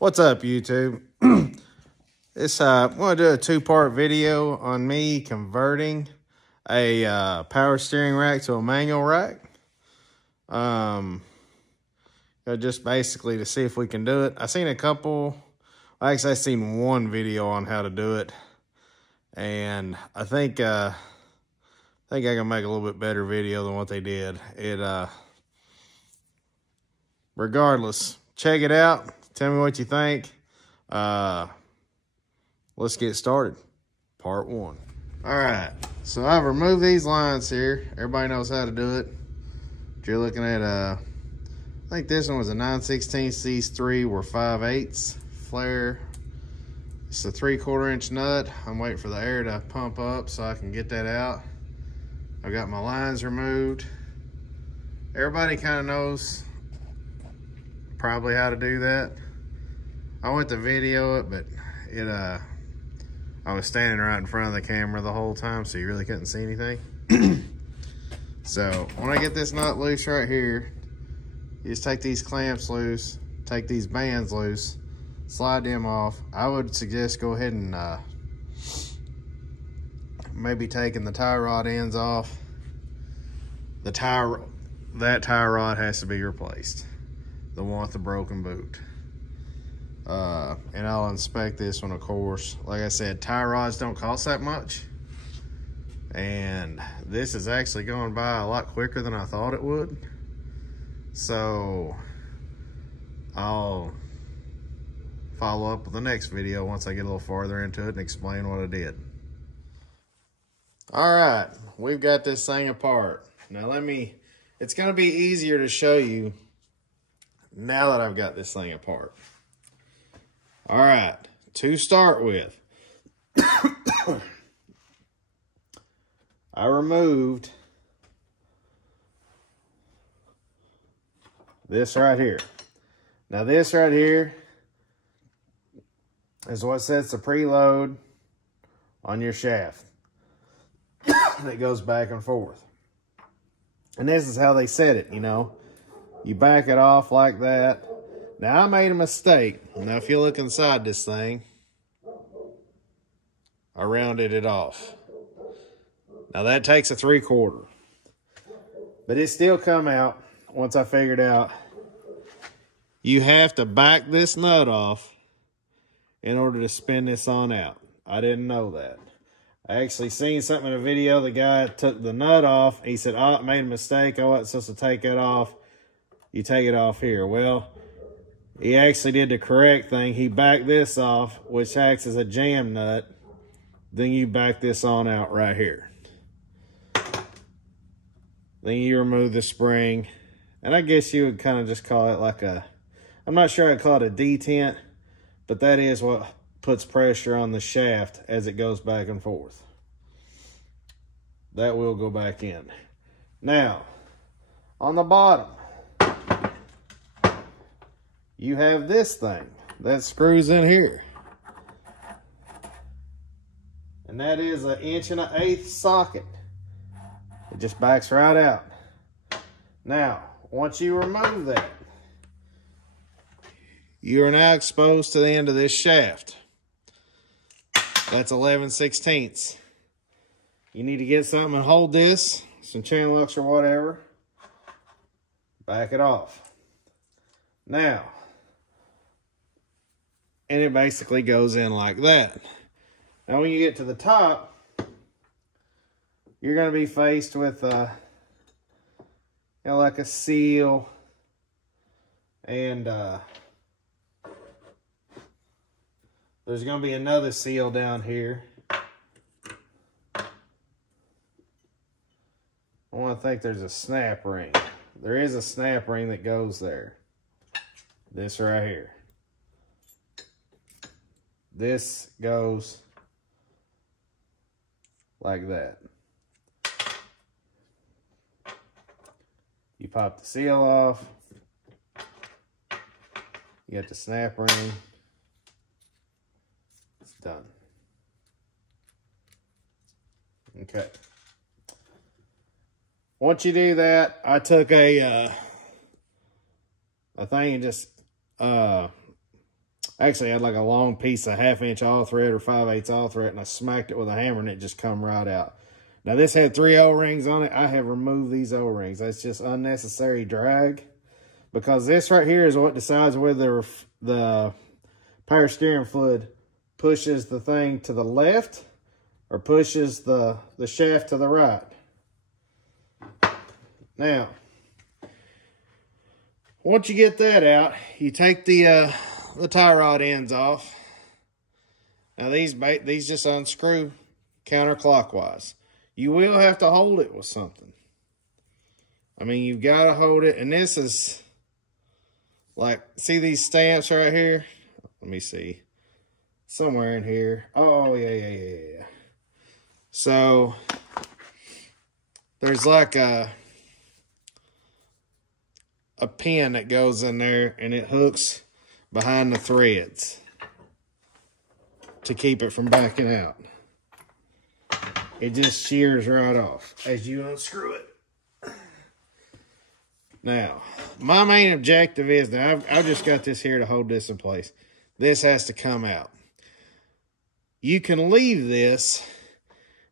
What's up, YouTube? I'm going to do a two-part video on me converting a power steering rack to a manual rack. Just basically to see if we can do it. I seen a couple, actually I seen one video on how to do it, and I think I can make a little bit better video than what they did. Regardless, check it out. Tell me what you think. Let's get started. Part one. All right, so I've removed these lines here. Everybody knows how to do it. If you're looking at I think this one was a 9/16 these three were 5/8 flare. It's a 3/4 inch nut. I'm waiting for the air to pump up so I can get that out. I've got my lines removed. Everybody kind of knows probably how to do that. I went to video it, but I was standing right in front of the camera the whole time, so you really couldn't see anything. So when I get this nut loose right here, you just take these clamps loose, take these bands loose, slide them off. I would suggest go ahead and maybe taking the tie rod ends off. That tie rod has to be replaced. The one with the broken boot. And I'll inspect this one, of course. Like I said, tie rods don't cost that much. And this is actually going by a lot quicker than I thought it would. So I'll follow up with the next video once I get a little farther into it and explain what I did. All right, we've got this thing apart. Now it's gonna be easier to show you now that I've got this thing apart. All right, to start with, I removed this right here. Now this right here is what sets the preload on your shaft. That goes back and forth. And this is how they set it, you know. You back it off like that. Now I made a mistake. Now if you look inside this thing, I rounded it off. Now that takes a 3/4. But it still come out once I figured out you have to back this nut off in order to spin this on out. I didn't know that. I actually seen something in a video. The guy took the nut off. He said, oh, I made a mistake. I wasn't supposed to take it off. You take it off here. Well, he actually did the correct thing. He backed this off, which acts as a jam nut. Then you back this on out right here. Then you remove the spring. And I guess you would kind of just call it like I'm not sure I'd call it a detent, but that is what puts pressure on the shaft as it goes back and forth. That will go back in. Now, on the bottom, you have this thing that screws in here. And that is an 1 1/8" socket. It just backs right out. Now, once you remove that, you are now exposed to the end of this shaft. That's 11/16. You need to get something and hold this, some chain locks or whatever. Back it off. Now, and it basically goes in like that. Now when you get to the top, you're going to be faced with like a seal, and there's going to be another seal down here. I want to think there's a snap ring. There is a snap ring that goes there. This right here. This goes like that. You pop the seal off. You got the snap ring. It's done. Okay. Once you do that, I took a thing and just Actually, I had like a long piece of 1/2" all thread or 5/8 all thread, and I smacked it with a hammer and it just come right out. Now this had 3 O-rings on it. I have removed these O-rings. That's just unnecessary drag, because this right here is what decides whether the power steering fluid pushes the thing to the left or pushes the shaft to the right. Now, once you get that out, you take the tie rod ends off. Now these just unscrew counterclockwise. You will have to hold it with something. I mean, you've got to hold it. And this is like, see these stamps right here? Let me see. Somewhere in here. Oh, yeah. So, there's like a pin that goes in there, and it hooks behind the threads to keep it from backing out. It just shears right off as you unscrew it. Now, my main objective is, now I've just got this here to hold this in place. This has to come out. You can leave this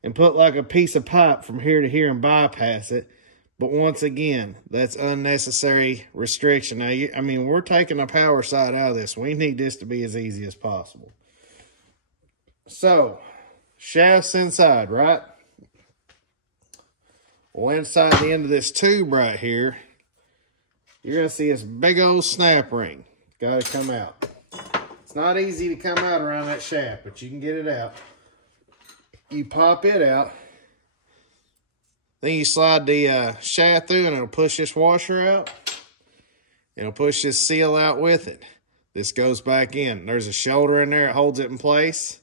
and put like a piece of pipe from here to here and bypass it. But once again, that's unnecessary restriction. Now, I mean, we're taking the power side out of this. We need this to be as easy as possible. So, shaft's inside, right? Well, inside the end of this tube right here, you're going to see this big old snap ring. Got to come out. It's not easy to come out around that shaft, but you can get it out. You pop it out. Then you slide the shaft through, and it'll push this washer out. It'll push this seal out with it. This goes back in. There's a shoulder in there that holds it in place.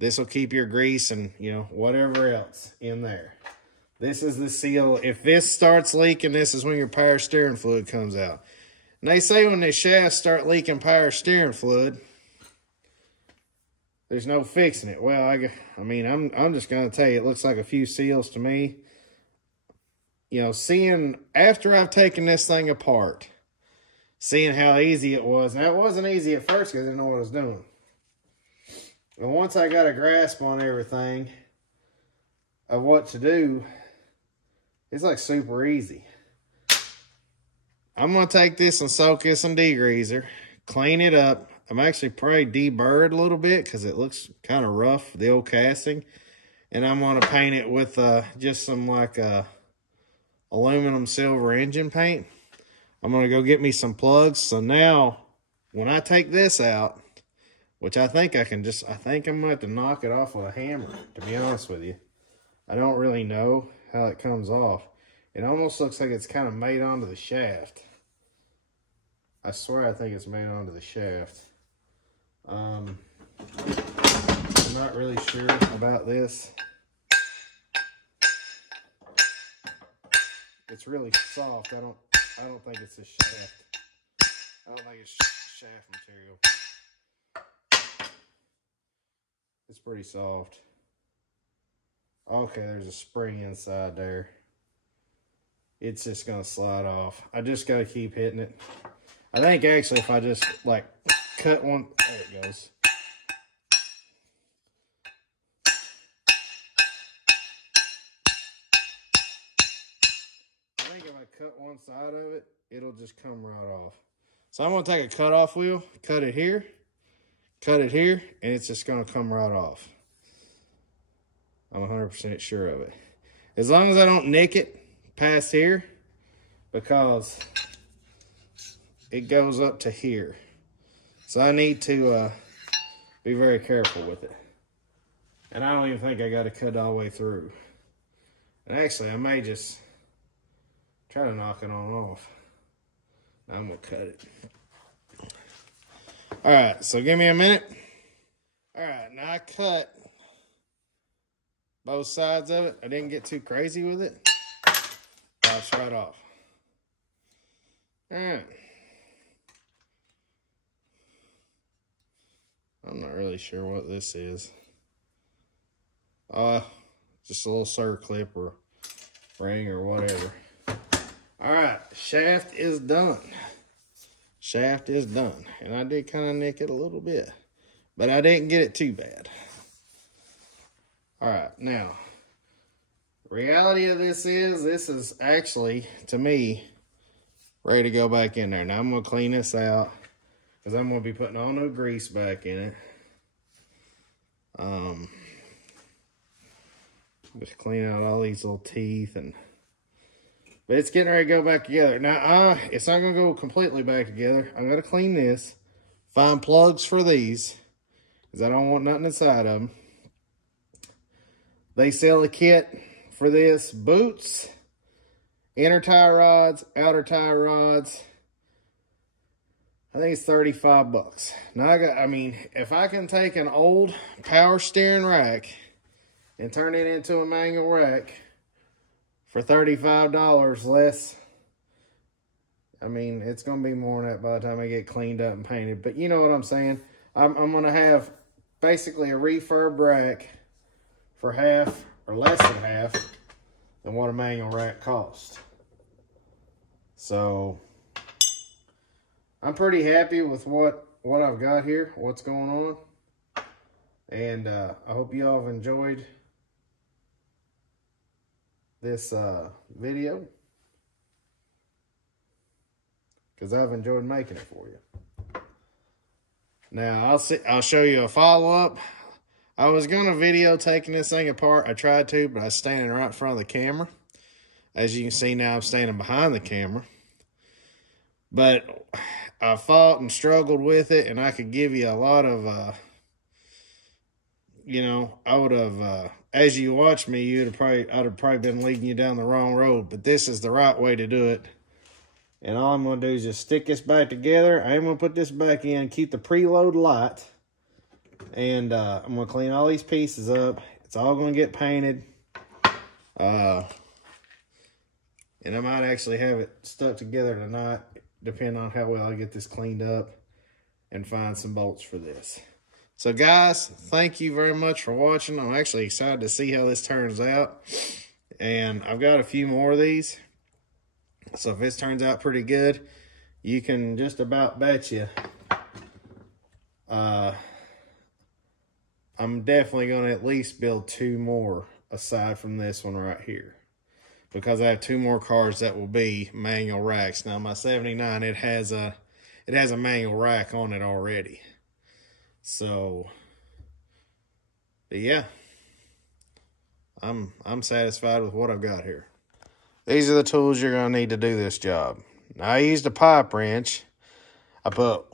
This will keep your grease and, you know, whatever else in there. This is the seal. If this starts leaking, this is when your power steering fluid comes out. And they say when the shafts start leaking power steering fluid, there's no fixing it. Well, I mean, I'm just going to tell you, it looks like a few seals to me. You know, seeing, after I've taken this thing apart, seeing how easy it was. Now, it wasn't easy at first because I didn't know what I was doing. But once I got a grasp on everything of what to do, it's like super easy. I'm going to take this and soak this in degreaser, clean it up. I'm actually probably deburred a little bit because it looks kind of rough, the old casting. And I'm going to paint it with just some like aluminum silver engine paint. I'm going to go get me some plugs. So now, when I take this out, which I think I think I'm going to have to knock it off with a hammer, to be honest with you. I don't really know how it comes off. It almost looks like it's kind of made onto the shaft. I swear I think it's made onto the shaft. I'm not really sure about this. It's really soft. I don't think it's a shaft. I don't think it's shaft material. It's pretty soft. Okay, there's a spring inside there. It's just gonna slide off. I just gotta keep hitting it. I think actually if I just like cut one, there it goes. I think if I cut one side of it, it'll just come right off. So I'm gonna take a cutoff wheel, cut it here, and it's just gonna come right off. I'm 100% sure of it. As long as I don't nick it past here, because it goes up to here. So I need to be very careful with it. And I don't even think I got to cut all the way through. And actually, I may just try to knock it on off. I'm going to cut it. All right, so give me a minute. All right, now I cut both sides of it. I didn't get too crazy with it. Pops right off. All right. I'm not really sure what this is. Just a little circlip or ring or whatever. All right, shaft is done. shaft is done. And I did kind of nick it a little bit, but I didn't get it too bad. All right, now, reality of this is actually, to me, ready to go back in there. Now I'm gonna clean this out because I'm gonna be putting all new grease back in it. Just clean out all these little teeth, but it's getting ready to go back together. Now, it's not gonna go completely back together. I'm gonna clean this, find plugs for these, because I don't want nothing inside of them. They sell a kit for this: boots, inner tie rods, outer tie rods. I think it's 35 bucks. Now I mean, if I can take an old power steering rack and turn it into a manual rack for $35 less, I mean, it's going to be more than that by the time I get cleaned up and painted. But you know what I'm saying? I'm going to have basically a refurb rack for half or less than half than what a manual rack costs. So I'm pretty happy with what I've got here, what's going on. And I hope you all have enjoyed this video, because I've enjoyed making it for you. Now I'll show you a follow-up. I was gonna video taking this thing apart. I tried to, but I was standing right in front of the camera. As you can see now, I'm standing behind the camera. But I fought and struggled with it, and I could give you a lot of, you know, I would have, as you watch me, I'd have probably been leading you down the wrong road. But this is the right way to do it. And all I'm going to do is just stick this back together. I'm going to put this back in, keep the preload light. And I'm going to clean all these pieces up. It's all going to get painted. And I might actually have it stuck together tonight, depending on how well I get this cleaned up and find some bolts for this. So guys, thank you very much for watching. I'm actually excited to see how this turns out. And I've got a few more of these. So if this turns out pretty good, you can just about bet you I'm definitely going to at least build 2 more aside from this one right here, because I have 2 more cars that will be manual racks. Now my 79, it has a manual rack on it already. So, but yeah, I'm satisfied with what I've got here. These are the tools you're going to need to do this job. Now, I used a pipe wrench. I put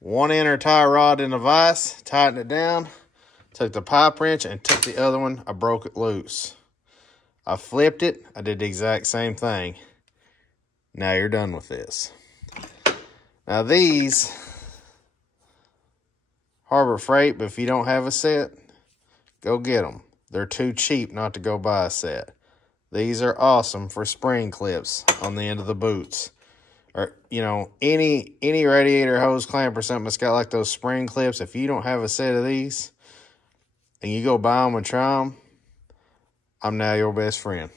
1 inner tie rod in a vise, tightened it down, took the pipe wrench and took the other one. I broke it loose. I flipped it. I did the exact same thing. Now you're done with this. Now these, Harbor Freight, but if you don't have a set, go get them. They're too cheap not to go buy a set. These are awesome for spring clips on the end of the boots. Or, you know, any radiator hose clamp or something that's got like those spring clips. If you don't have a set of these and you go buy them and try them, I'm now your best friend.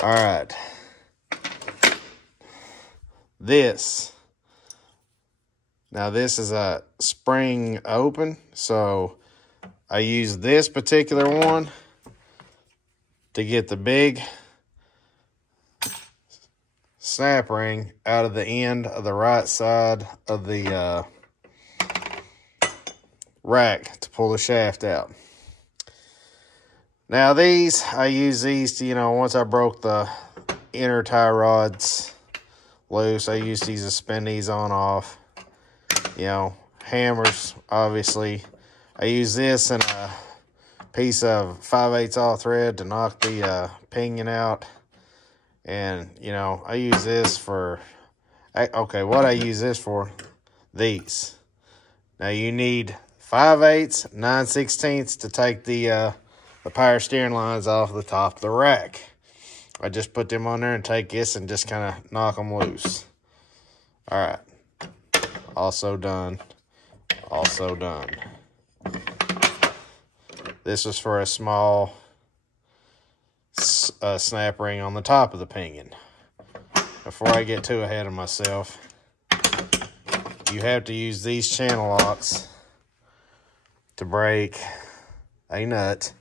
All right. Now this is a spring open, so I use this particular one to get the big snap ring out of the end of the right side of the rack to pull the shaft out. Now these, I use these to, you know, once I broke the inner tie rods loose, I use these to spin these on off. You know, hammers, obviously. I use this and a piece of 5/8 all thread to knock the pinion out. And, you know, I use this for, okay, what I use this for, these. Now you need 5/8, 9/16 to take the power steering lines off the top of the rack. I just put them on there and take this and just kind of knock them loose. All right. Also done. Also done. This was for a small snap ring on the top of the pinion. Before I get too ahead of myself, you have to use these channel locks to break a nut.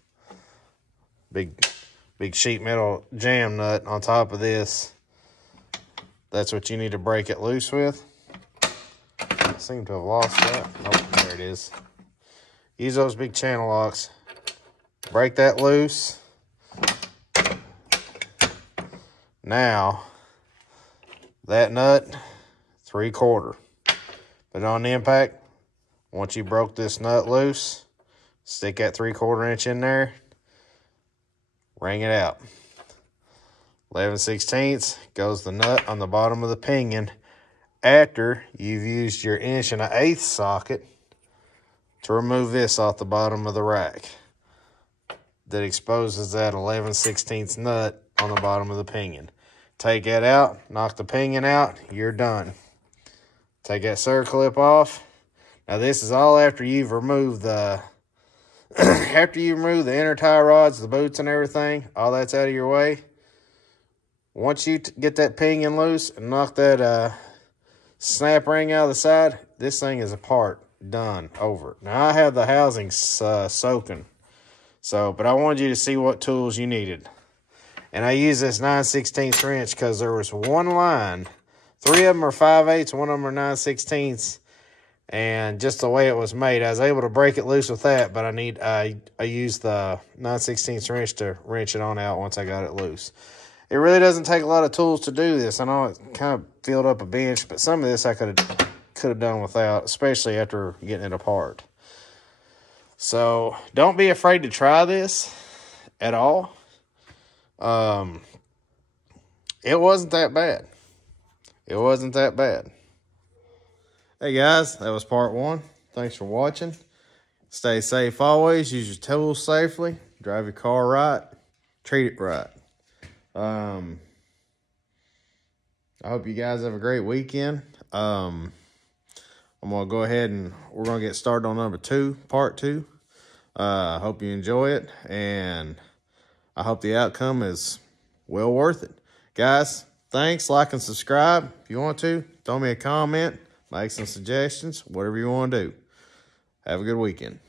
Big sheet metal jam nut on top of this. That's what you need to break it loose with. I seem to have lost that. Nope, there it is. Use those big channel locks. Break that loose. Now, that nut, 3/4. Put it on the impact. Once you broke this nut loose, stick that 3/4 inch in there. Wring it out. 11/16 goes the nut on the bottom of the pinion after you've used your 1 1/8" socket to remove this off the bottom of the rack that exposes that 11/16 nut on the bottom of the pinion. Take that out, knock the pinion out, you're done. Take that circlip off. Now this is all after you've removed the after you remove the inner tie rods, the boots and everything, all that's out of your way. Once you get that pinion loose and knock that snap ring out of the side, this thing is apart, done, over. Now I have the housings soaking, but I wanted you to see what tools you needed. And I use this 9/16 wrench because there was one line. 3 of them are 5/8, one of them are 9/16. And just the way it was made, I was able to break it loose with that, but I used the 9/16 wrench to wrench it on out once I got it loose. It really doesn't take a lot of tools to do this. I know it kind of filled up a bench, but some of this I could have done without, especially after getting it apart. So don't be afraid to try this at all. It wasn't that bad. It wasn't that bad. Hey guys, that was part 1. Thanks for watching. Stay safe always. Use your tools safely. Drive your car right. Treat it right. I hope you guys have a great weekend. I'm going to go ahead and we're going to get started on number 2, part 2. I hope you enjoy it, and I hope the outcome is well worth it. Guys, thanks. Like and subscribe if you want to. Throw me a comment. Make some suggestions. Whatever you want to do. Have a good weekend.